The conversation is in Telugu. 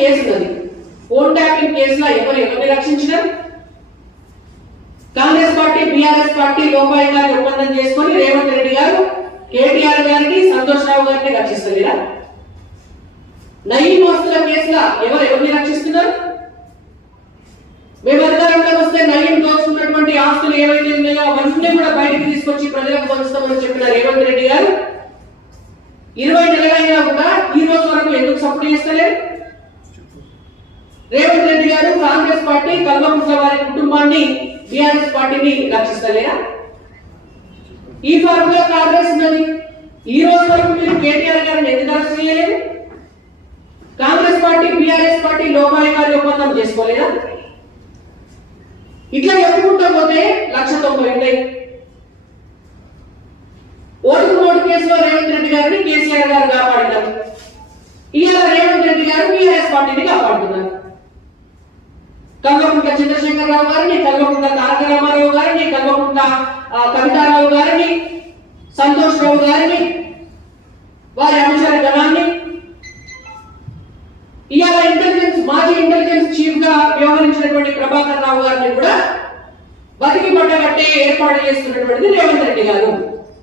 కేసు ఉన్నది. ఫోన్ ట్యాపింగ్ కేసులో ఎవరిని రక్షించినారు? కాంగ్రెస్ పార్టీ, బీఆర్ఎస్ పార్టీ లోపాయి గారిని ఒప్పందం చేసుకుని రేవంత్ రెడ్డి గారు కేటీఆర్ గారిని, సంతోష్ రావు గారిని రక్షిస్తలేరా? నయీం ఆస్తుల కేసులో ఎవరిని రక్షిస్తున్నారు? మేము అధికారంలోకి వస్తే నయీం దోచుకున్నటువంటి ఆస్తులు ఏవైతే ఉన్నాయో అవన్నీ కూడా బయటకు తీసుకొచ్చి ప్రజలకు పంచుతామని చెప్పిన రేవంత్ రెడ్డి గారు 20 నెలలైనా కూడా ఈ రోజు వరకు ఎందుకు సపోర్ట్ చేస్తలేరు? రేవంత్ రెడ్డి గారు కాంగ్రెస్ పార్టీ, కల్వకుంట్ల వారి కుటుంబాన్ని, బీఆర్ఎస్ పార్టీని రక్షిస్తలేరా? ఈ ఫార్ములా కాంగ్రెస్ ఉన్నది. ఈ రోజు వరకు మీరు కేటీఆర్ గారిని ఎందుకు అరెస్ట్ చేయలేదు? కాంగ్రెస్ పార్టీ, బీఆర్ఎస్ పార్టీ లోపాయి గారి ఒప్పందం చేసుకోలేదా? ఇట్లా చెప్పుకుంటూ పోతే 190 ఉన్నాయి. ఓటుకు నోటు కేసులో రేవంత్ రెడ్డి గారిని కేసీఆర్ గారు కాపాడినారు. ఇవాళ రేవంత్ రెడ్డి గారు బీఆర్ఎస్ పార్టీని కాపాడుతున్నారు. కల్వకుంట్ల చంద్రశేఖరరావు గారిని, కల్వకుంట్ల తారక రామారావు గారిని, కల్వకుంట్ల కవితారావు గారిని, సంతోష్ రావు గారిని, వారి అనుచర గణాన్ని, ఇవాళ మాజీ ఇంటెలిజెన్స్ చీఫ్ గా వ్యవహరించినటువంటి ప్రభాకర్ రావు గారిని కూడా బతికి పట్టగట్టే ఏర్పాటు చేస్తున్నటువంటిది రేవంత్ రెడ్డి గారు.